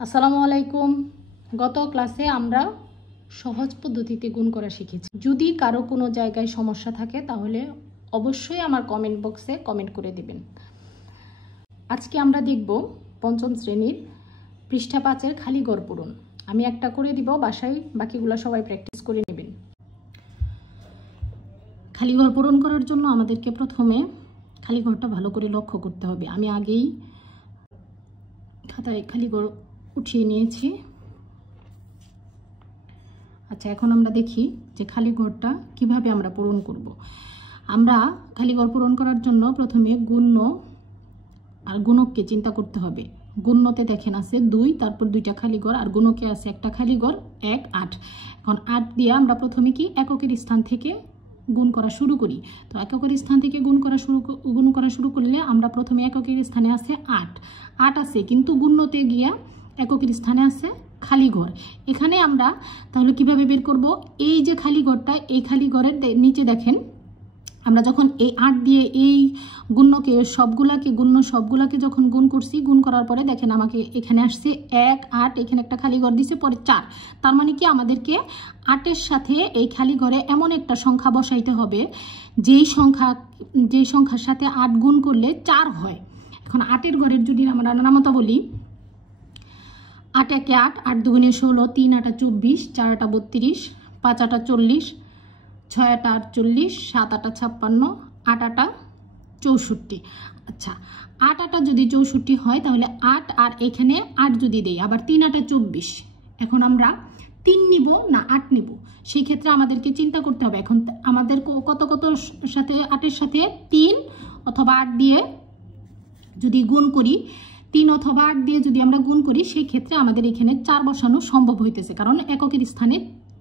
আসসালামু আলাইকুম। গত ক্লাসে আমরা সহজ পদ্ধতিতে গুণ করা শিখেছি। যদি কারো কোনো জায়গায় সমস্যা থাকে তাহলে অবশ্যই আমার কমেন্ট বক্সে কমেন্ট করে দিবেন। আজকে আমরা দেখব পঞ্চম শ্রেণীর পৃষ্ঠা 5-এর খালি ঘর পূরণ। আমি একটা করে দিব, বাসায় বাকিগুলো সবাই প্র্যাকটিস করে নেবেন। খালি ঘর পূরণ করার জন্য আমাদেরকে প্রথমে খালি ঘরটা ভালো করে লক্ষ্য করতে হবে। আমি আগেই খাতায় খালি ঘর উঠিয়ে নিয়েছি। আচ্ছা, এখন আমরা দেখি যে খালি ঘরটা কিভাবে আমরা পূরণ করব। আমরা খালি ঘর পূরণ করার জন্য প্রথমে গুণ্য আর গুণককে চিন্তা করতে হবে। গুণ্যতে দেখেন আছে 2, তারপর 2টা খালি ঘর, আর গুণকে আছে একটা খালি ঘর 1, 8। এখন 8 দিয়ে আমরা প্রথমে কি এককের স্থান থেকে গুণ করা শুরু করি। তো এককের স্থান থেকে গুণ করা শুরু করলে আমরা প্রথমে এককের স্থানে আছে 8 আছে, কিন্তু গুণ্যতে গিয়া এককের স্থানে আছে খালি ঘর। এখানে আমরা তাহলে কিভাবে বের করব? এই যে খালি ঘরটা, এই খালি ঘরের নিচে দেখেন আমরা যখন এই 8 দিয়ে এই গুণ্যকে সবগুলাকে যখন গুণ করছি, গুণ করার পরে দেখেন আমাকে এখানে আসছে 1, 8, এখানে একটা খালি ঘর দিছে, পরে 4। তার মানে কি আমাদেরকে 8-এর সাথে এই খালি ঘরে এমন একটা সংখ্যা বসাইতে হবে যেই সংখ্যার সাথে 8 গুণ করলে 4 হয়। এখন 8-এর ঘরের যদি আমরা নামতা বলি, 8 1 8, 8 2 16, 3 8 24, 4 8 32, 5 8 40, 6 8 48, 7 8 56, 8 8 64। আচ্ছা, 8 8 যদি 64 হয় তাহলে 8 আর এখানে 8 যদি দেই, আবার 3 8 24। এখন আমরা 3 নিব না 8 নিব, সেই ক্ষেত্রে আমাদেরকে চিন্তা করতে হবে। এখন আমাদের কত সাথে 8-এর সাথে 3 অথবা 8 দিয়ে যদি গুণ করি, 3 অথবা 8 দিয়ে যদি আমরা গুণ করি, সেই ক্ষেত্রে আমাদের এখানে 4 বসানো সম্ভব হইতেছে, কারণ এককের স্থানে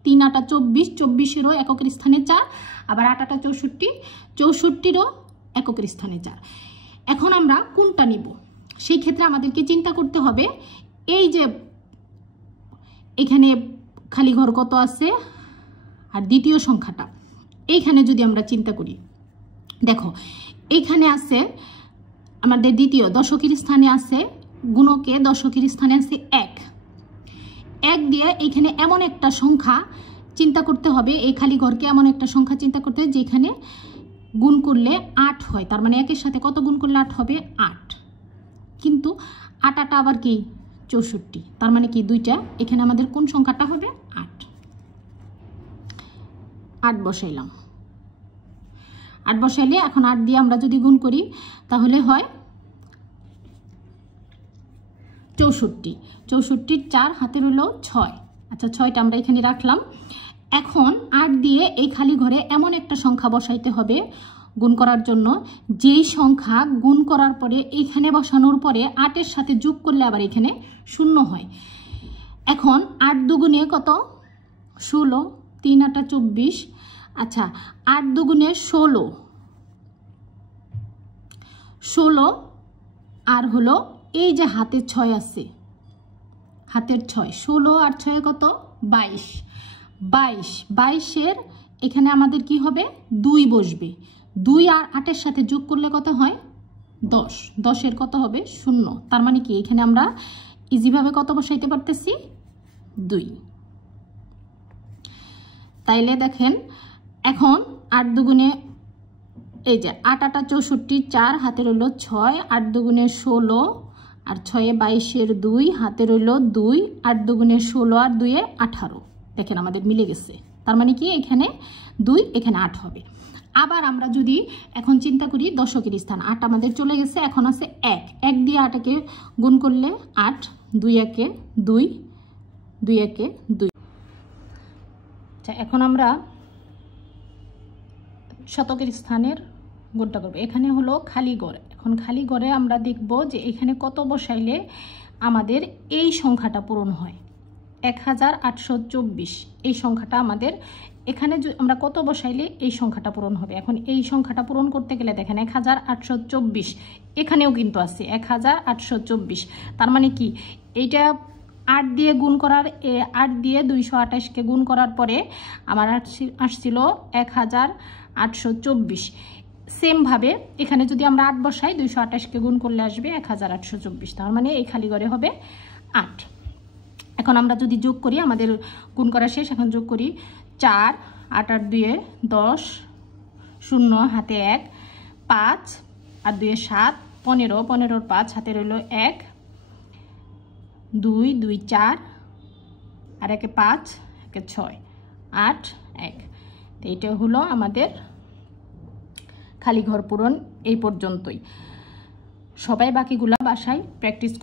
3 8 24, 24-এরও এককের স্থানে 4, আবার 8 8 64, 64-রও এককের স্থানে 4। এখন আমরা কোনটা নিব? সেই ক্ষেত্রে আমাদেরকে চিন্তা করতে হবে, এই যে এখানে খালি ঘর কত আছে আর দ্বিতীয় সংখ্যাটা, এইখানে যদি আমরা চিন্তা করি, দেখো এইখানে আছে আমাদের দ্বিতীয় দশকের স্থানে আছে, গুণকে দশকের স্থানে আছে 1 দিয়ে এখানে এমন একটা সংখ্যা চিন্তা করতে হবে, এই খালি ঘরকে এমন একটা সংখ্যা চিন্তা করতে হবে যেখানে গুণ করলে 8 হয়। তার মানে 1-এর সাথে কত গুণ করলে 8 হবে? 8। কিন্তু 8 8 আবার কি 64, তার মানে কি 2টা, এখানে আমাদের কোন সংখ্যাটা হবে? 8 বসাইলাম। 8 বসাইলে এখন 8 দিয়ে আমরা যদি গুণ করি তাহলে হয় 64। 64 4 হাতে রইল 6। আচ্ছা, 6টা আমরা এখানে রাখলাম। এখন 8 দিয়ে এই খালি ঘরে এমন একটা সংখ্যা বসাইতে হবে গুণ করার জন্য, যেই সংখ্যা গুণ করার পরে এইখানে বসানোর পরে 8-এর সাথে যোগ করলে আবার এখানে 0 হয়। এখন 8 দুগুণে কত? 16, 3 8 24। আচ্ছা, 8 দুগুণে 16 আর হলো এই যে হাতের 6 আছে, হাতের 6, 16 আর 6 কত? 22। 22-এর এখানে আমাদের কি হবে? 2 বসবে। 2 আর 8-এর সাথে যোগ করলে কত হয়? 10। 10-এর কত হবে? 0। তার মানে কি এখানে আমরা ইজিভাবে কত বসাইতে পারতেছি? 2। তাইলে দেখেন এখন 8 দুগুণে এই যে 8 8 64, 4 হাতে রইল 6, 8 দুগুণে 16 আর 6 22-এর 2 হাতে রইল 2, 8 দুগুণে 16 আর 2 18। দেখেন আমাদের মিলে গেছে। তার মানে কি এখানে 2, এখানে 8 হবে। আবার আমরা যদি এখন চিন্তা করি দশকের স্থান, 8 আমাদের চলে গেছে, এখন আছে 1 দিয়ে 8-কে গুণ করলে 8, 2 1 2, 2 1 2। আচ্ছা, এখন আমরা শতকের স্থানের গুণটা করব। এখানে হলো খালি ঘর। এখন খালি ঘরে আমরা দেখব যে এখানে কত বসাইলে আমাদের এই সংখ্যাটা পূরণ হয়। 1824 এই সংখ্যাটা আমাদের এখানে আমরা কত বসাইলে এই সংখ্যাটা পূরণ হবে। এখন এই সংখ্যাটা পূরণ করতে গেলে দেখেন 1824 এখানেও কিন্তু আছে 1824। তার মানে কি এইটা 8 দিয়ে গুণ করার 8 দিয়ে 228-কে গুণ করার পরে আমার আসছিল 1824। সেম ভাবে এখানে যদি আমরা 8 বসাই, 228-কে গুণ করলে আসবে 1824। তার মানে এই খালি ঘরে হবে 8। এখন আমরা যদি যোগ করি, আমাদের গুণ করা শেষ, এখন যোগ করি। 4 8 আর 2 10, 0 হাতে 1, 5 আর 2 7, 15 15 5 হাতে রইল 1, 2 2 4 আর 1 5 1 6 8 1। তো এটা হলো আমাদের খালি ঘর পূরণ। এই পর্যন্তই। সবাই বাকিগুলা বাসায় প্র্যাকটিস